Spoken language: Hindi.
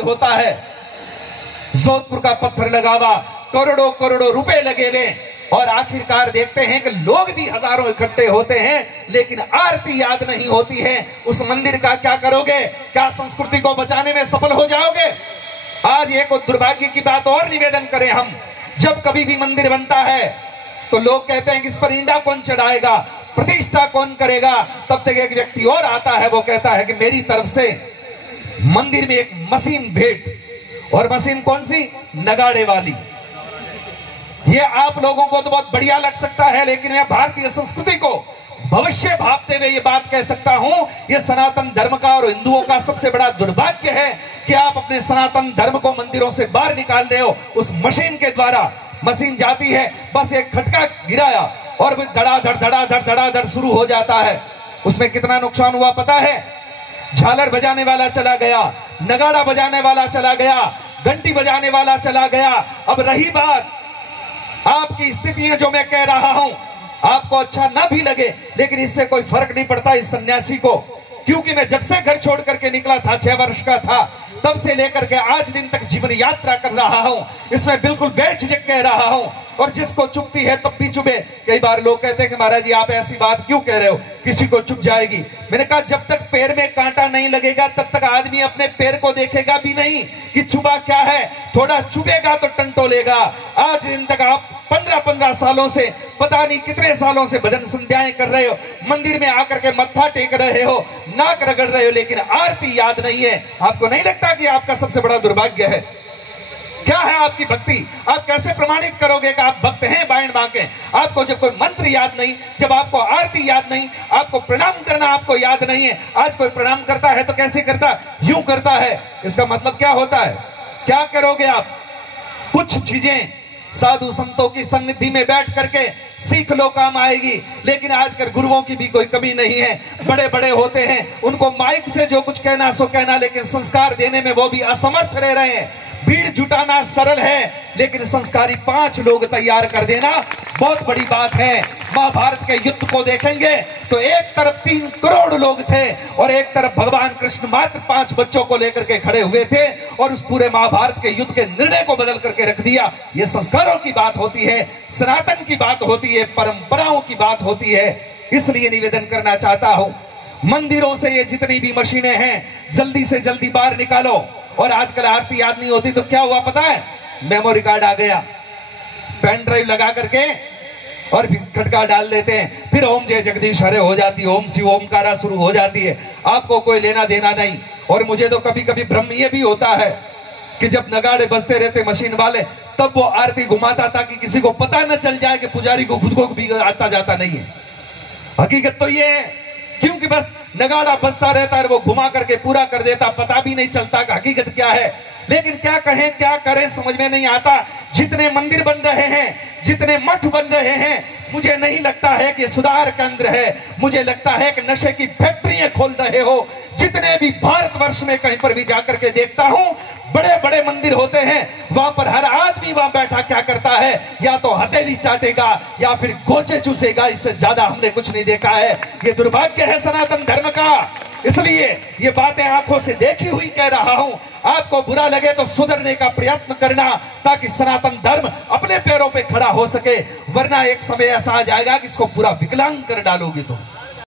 होता है। जोधपुर का पत्थर लगावा, करोड़ों करोड़ों रुपए लगे हुए, और आखिरकार देखते हैं कि लोग भी हजारों इकट्ठे होते हैं, लेकिन आरती याद नहीं होती है। उस मंदिर का क्या करोगे? क्या संस्कृति को बचाने में सफल हो जाओगे? आज एक दुर्भाग्य की बात और निवेदन करें हम, जब कभी भी मंदिर बनता है तो लोग कहते हैं कि इस पर ईंडा कौन चढ़ाएगा, प्रतिष्ठा कौन करेगा। तब तक एक व्यक्ति और आता है, वो कहता है कि मेरी तरफ से मंदिर में एक मशीन भेंट। और मशीन कौन सी? नगाड़े वाली। ये आप लोगों को तो बहुत बढ़िया लग सकता है, लेकिन मैं भारतीय संस्कृति को भविष्य भावते हुए ये बात कह सकता हूं, ये सनातन धर्म का और हिंदुओं का सबसे बड़ा दुर्भाग्य है कि आप अपने सनातन धर्म को मंदिरों से बाहर निकाल रहे हो उस मशीन के द्वारा। मशीन जाती है, बस एक खटका गिराया और धड़ाधड़ शुरू हो जाता है। उसमें कितना नुकसान हुआ पता है? झालर बजाने वाला चला गया, नगाड़ा बजाने वाला चला गया, घंटी बजाने वाला चला गया। अब रही बात आपकी स्थितियां, जो मैं कह रहा हूं आपको अच्छा ना भी लगे, लेकिन इससे कोई फर्क नहीं पड़ता इस सन्यासी को, क्योंकि मैं जब से घर छोड़ करके निकला था, 6 वर्ष का था, तब से लेकर के आज दिन तक जीवन यात्रा कर रहा हूं। इसमें बिल्कुल बेझिझक कह रहा हूं, और जिसको चुभती है तब भी चुभे। कई बार लोग कहते हैं कि महाराज जी आप ऐसी बात क्यों कह रहे हो, किसी को चुभ जाएगी। मैंने कहा जब तक पैर में कांटा नहीं लगेगा तब तक आदमी अपने पैर को देखेगा भी नहीं कि चुभा क्या है। थोड़ा चुभेगा तो टंटोलेगा। आज दिन तक आप 15-15 सालों से, पता नहीं कितने सालों से भजन संध्याएं कर रहे हो, मंदिर में आकर के मत्था टेक रहे हो, नाक रगड़ रहे हो, लेकिन आरती याद नहीं है। आपको नहीं लगता कि आपका सबसे बड़ा दुर्भाग्य है? क्या है आपकी भक्ति? आप कैसे प्रमाणित करोगे कि आप भक्त हैं बाएं बांके? आपको जब कोई मंत्र याद नहीं, जब आपको आरती याद नहीं, आपको प्रणाम करना आपको याद नहीं है। आज कोई प्रणाम करता है तो कैसे करता? यूं करता है। इसका मतलब क्या होता है? क्या करोगे आप? कुछ चीजें साधु संतों की सन्निधि में बैठ करके सीख लो, काम आएगी। लेकिन आजकल गुरुओं की भी कोई कमी नहीं है। बड़े बड़े होते हैं, उनको माइक से जो कुछ कहना सो कहना, लेकिन संस्कार देने में वो भी असमर्थ रह रहे हैं। भीड़ जुटाना सरल है, लेकिन संस्कारी 5 लोग तैयार कर देना बहुत बड़ी बात है। महाभारत के युद्ध को देखेंगे तो एक तरफ 3 करोड़ लोग थे और एक तरफ भगवान कृष्ण मात्र 5 बच्चों को लेकर के खड़े हुए थे, और उस पूरे महाभारत के युद्ध के निर्णय को बदल करके रख दिया। ये संस्कारों की बात होती है, सनातन की बात होती है, परंपराओं की बात होती है। इसलिए निवेदन करना चाहता हूं, मंदिरों से ये जितनी भी मशीनें हैं जल्दी से जल्दी बाहर निकालो। और आजकल आरती याद नहीं होती तो क्या हुआ पता है? मेमोरी कार्ड आ गया, पेन ड्राइव लगा करके और खटका डाल देते हैं, फिर ओम जय जगदीश हरे हो जाती है, ओम शिव ओमकारा शुरू हो जाती है। आपको कोई लेना देना नहीं। और मुझे तो कभी कभी भ्रम ये भी होता है कि जब नगाड़े बजते रहते मशीन वाले, तब वो आरती घुमाता ताकि किसी को पता न चल जाए कि पुजारी को खुद को भी आता जाता नहीं है। हकीकत तो ये है, क्योंकि बस नगाड़ा बजता रहता है, वो घुमा करके पूरा कर देता, पता भी नहीं चलता कि हकीकत क्या है। लेकिन क्या कहें क्या करें समझ में नहीं आता। जितने मंदिर बन रहे हैं, जितने मठ बन रहे हैं, मुझे नहीं लगता है कि सुधार केंद्र है। मुझे लगता है कि नशे की फैक्ट्रियां खोल रहे हो। जितने भी भारतवर्ष में कहीं पर भी जाकर के देखता हूं, बड़े बड़े मंदिर होते हैं, वहां पर हर आदमी वहां बैठा क्या करता है? या तो हथेली चाटेगा या फिर गोचे चूसेगा। इससे ज्यादा हमने कुछ नहीं देखा है। ये दुर्भाग्य है सनातन धर्म का। इसलिए ये बातें आंखों से देखी हुई कह रहा हूं। आपको बुरा लगे तो सुधरने का प्रयत्न करना, ताकि सनातन धर्म अपने पैरों पे खड़ा हो सके। वरना एक समय ऐसा आ जाएगा कि इसको पूरा विकलांग कर डालोगे तुम।